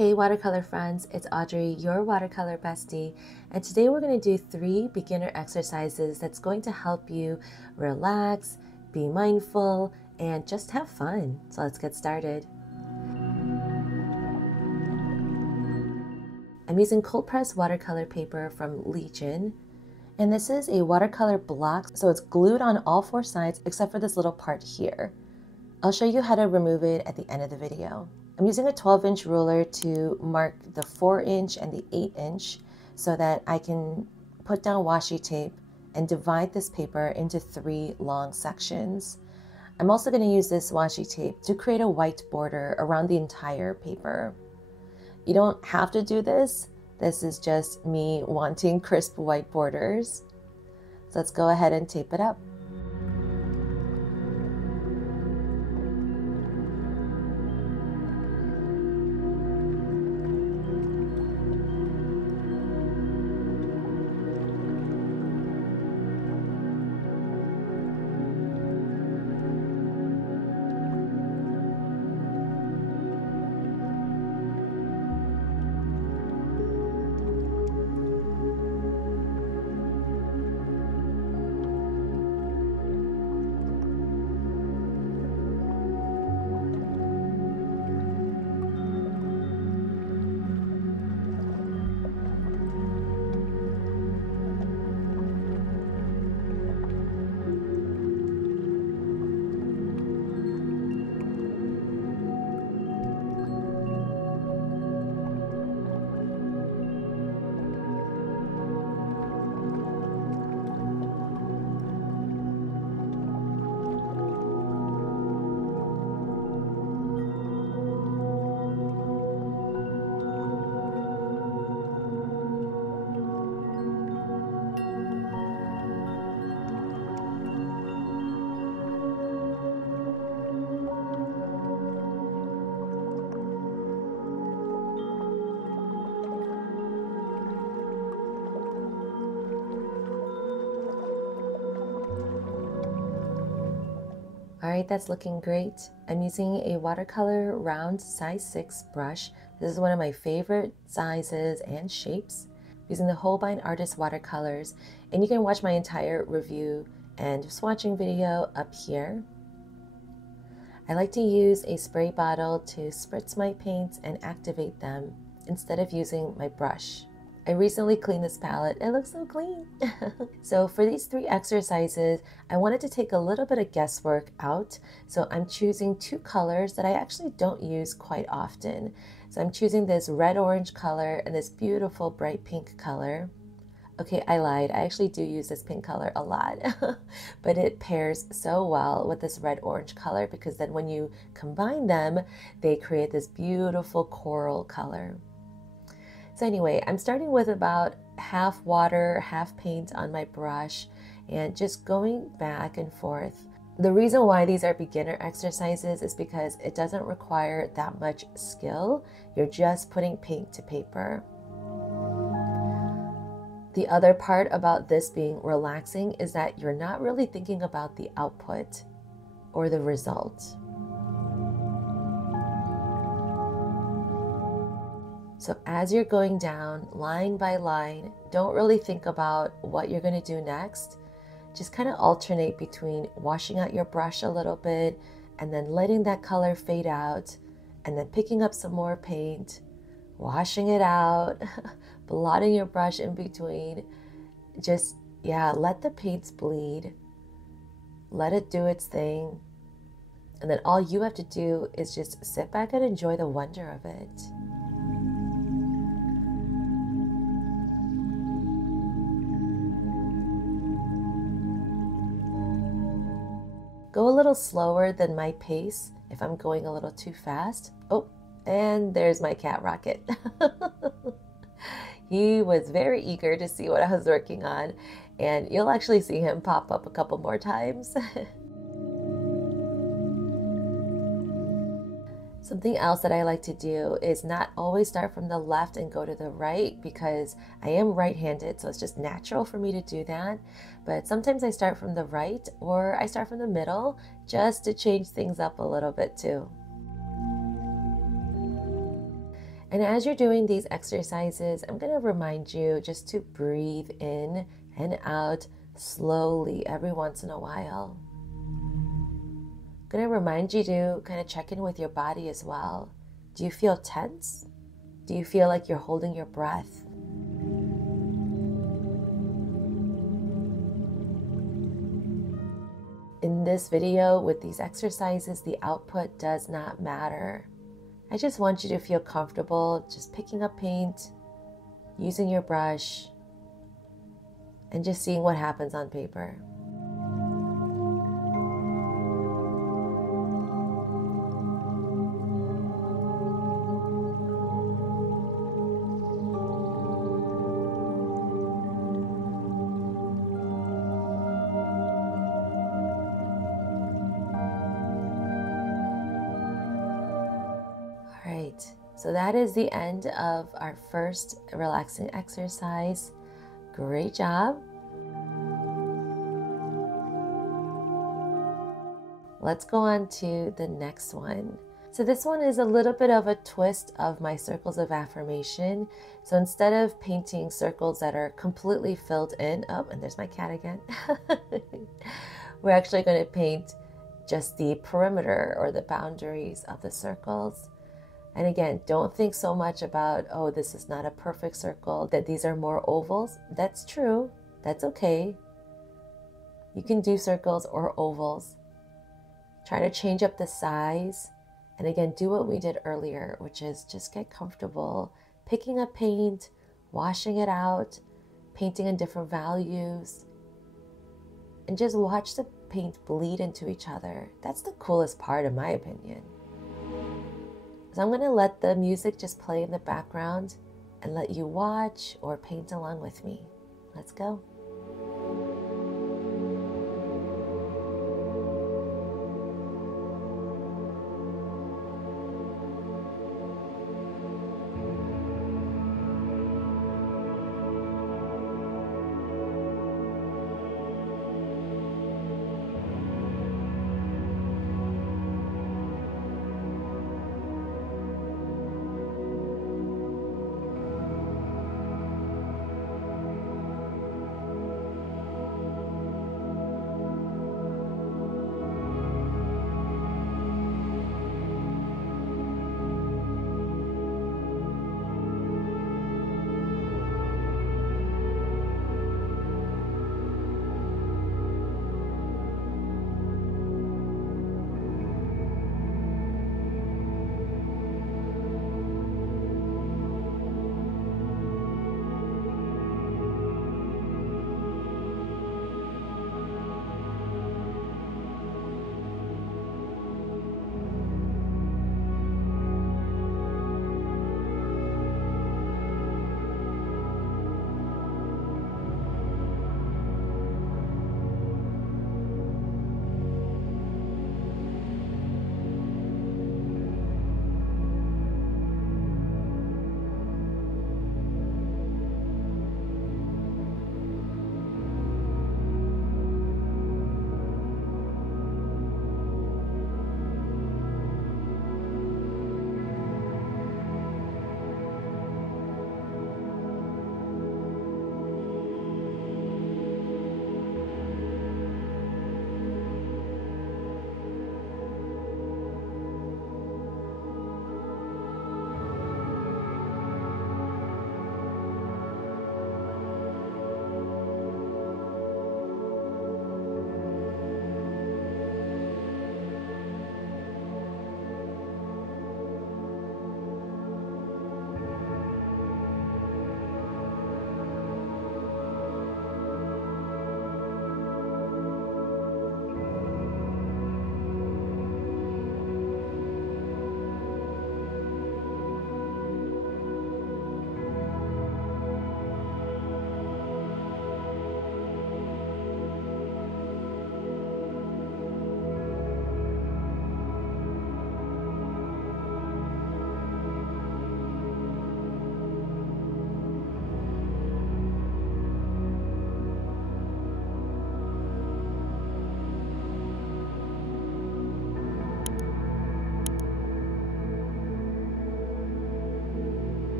Hey watercolor friends, it's Audrey, your watercolor bestie, and today we're going to do 3 beginner exercises that's going to help you relax, be mindful, and just have fun. So let's get started. I'm using cold pressed watercolor paper from Legion, and this is a watercolor block, so it's glued on all 4 sides except for this little part here. I'll show you how to remove it at the end of the video. I'm using a 12-inch ruler to mark the 4-inch and the 8-inch so that I can put down washi tape and divide this paper into 3 long sections. I'm also going to use this washi tape to create a white border around the entire paper. You don't have to do this. This is just me wanting crisp white borders. So let's go ahead and tape it up. Alright, that's looking great. I'm using a watercolor round size 6 brush. This is one of my favorite sizes and shapes. I'm using the Holbein Artist watercolors, and you can watch my entire review and swatching video up here. I like to use a spray bottle to spritz my paints and activate them instead of using my brush. I recently cleaned this palette. It looks so clean. So for these 3 exercises, I wanted to take a little bit of guesswork out. So I'm choosing 2 colors that I actually don't use quite often. So I'm choosing this red-orange color and this beautiful bright pink color. Okay, I lied. I actually do use this pink color a lot, but it pairs so well with this red-orange color because then when you combine them, they create this beautiful coral color. So anyway, I'm starting with about half water, half paint on my brush and just going back and forth. The reason why these are beginner exercises is because it doesn't require that much skill. You're just putting paint to paper. The other part about this being relaxing is that you're not really thinking about the output or the result. So as you're going down line by line, don't really think about what you're going to do next. Just kind of alternate between washing out your brush a little bit and then letting that color fade out and then picking up some more paint, washing it out, blotting your brush in between. Just, let the paints bleed. Let it do its thing. And then all you have to do is just sit back and enjoy the wonder of it. Go a little slower than my pace if I'm going a little too fast. Oh, and there's my cat Rocket. He was very eager to see what I was working on, and you'll actually see him pop up a couple more times. Something else that I like to do is not always start from the left and go to the right because I am right-handed, so it's just natural for me to do that. But sometimes I start from the right or I start from the middle just to change things up a little bit too. And as you're doing these exercises, I'm going to remind you just to breathe in and out slowly every once in a while. I'm going to remind you to kind of check in with your body as well. Do you feel tense? Do you feel like you're holding your breath? In this video with these exercises, the output does not matter. I just want you to feel comfortable just picking up paint, using your brush, and just seeing what happens on paper. All right, so that is the end of our first relaxing exercise. Great job. Let's go on to the next one. So this one is a little bit of a twist of my circles of affirmation. So instead of painting circles that are completely filled in, oh, and there's my cat again. We're actually going to paint just the perimeter or the boundaries of the circles. And again, don't think so much about, oh, this is not a perfect circle, that these are more ovals. That's true. That's okay. You can do circles or ovals. Try to change up the size. And again, do what we did earlier, which is just get comfortable picking up paint, washing it out, painting in different values, and just watch the paint bleed into each other. That's the coolest part, in my opinion. So I'm going to let the music just play in the background and let you watch or paint along with me. Let's go.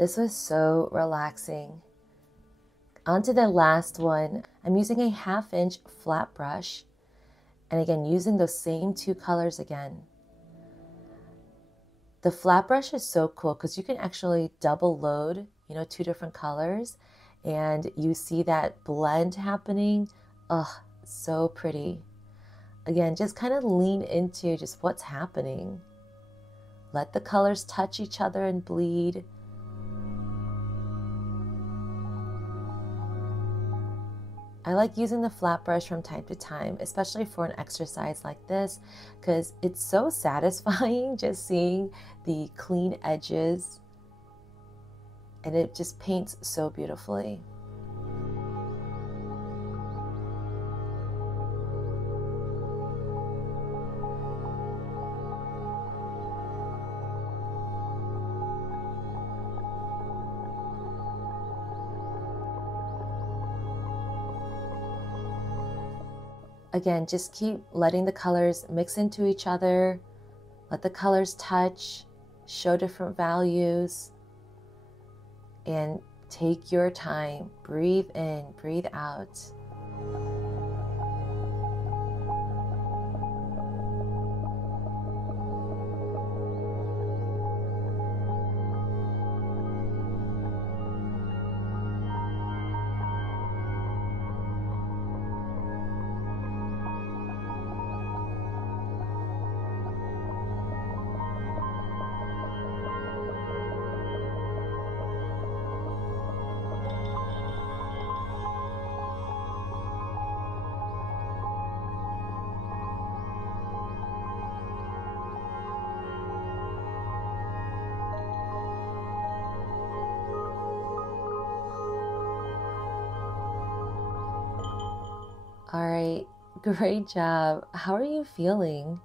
This was so relaxing. On to the last one. I'm using a 1/2" flat brush. And again, using those same 2 colors again. The flat brush is so cool because you can actually double load, 2 different colors, and you see that blend happening. Oh, so pretty. Again, just kind of lean into just what's happening. Let the colors touch each other and bleed. I like using the flat brush from time to time, especially for an exercise like this, because it's so satisfying just seeing the clean edges, and it just paints so beautifully. Again, just keep letting the colors mix into each other. Let the colors touch, show different values, and take your time. Breathe in, breathe out. All right, great job. How are you feeling?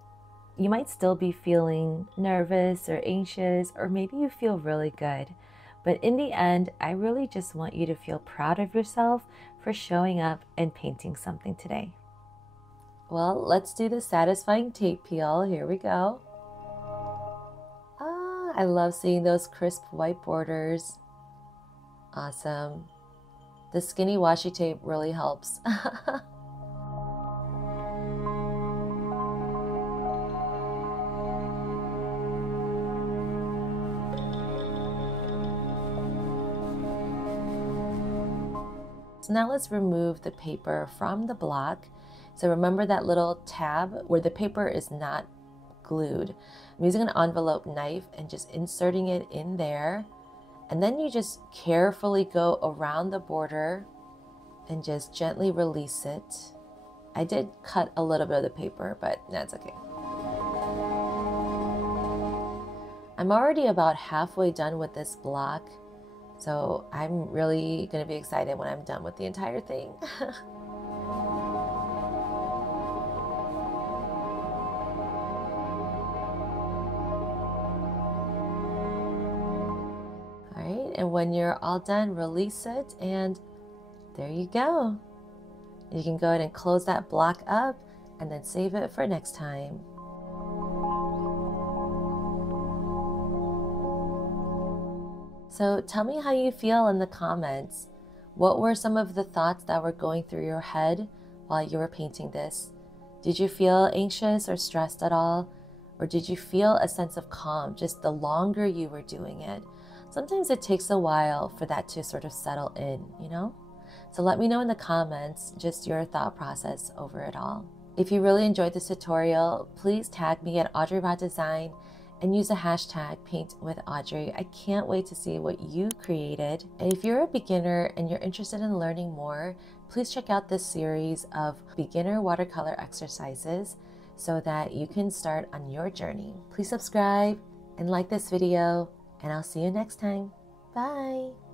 You might still be feeling nervous or anxious, or maybe you feel really good. But in the end, I really just want you to feel proud of yourself for showing up and painting something today. Well, let's do the satisfying tape peel. Here we go. Ah, I love seeing those crisp white borders. Awesome. The skinny washi tape really helps. So now let's remove the paper from the block. So remember that little tab where the paper is not glued. I'm using an envelope knife and just inserting it in there. And then you just carefully go around the border and just gently release it. I did cut a little bit of the paper, but that's okay. I'm already about halfway done with this block. So I'm really going to be excited when I'm done with the entire thing. All right, and when you're all done, release it, and there you go. You can go ahead and close that block up and then save it for next time. So tell me how you feel in the comments. What were some of the thoughts that were going through your head while you were painting this? Did you feel anxious or stressed at all? Or did you feel a sense of calm just the longer you were doing it? Sometimes it takes a while for that to sort of settle in, So let me know in the comments just your thought process over it all. If you really enjoyed this tutorial, please tag me at AudreyRaDesign and use the hashtag #PaintWithAudrey. I can't wait to see what you created. And if you're a beginner and you're interested in learning more, please check out this series of beginner watercolor exercises so that you can start on your journey. Please subscribe and like this video, and I'll see you next time. Bye.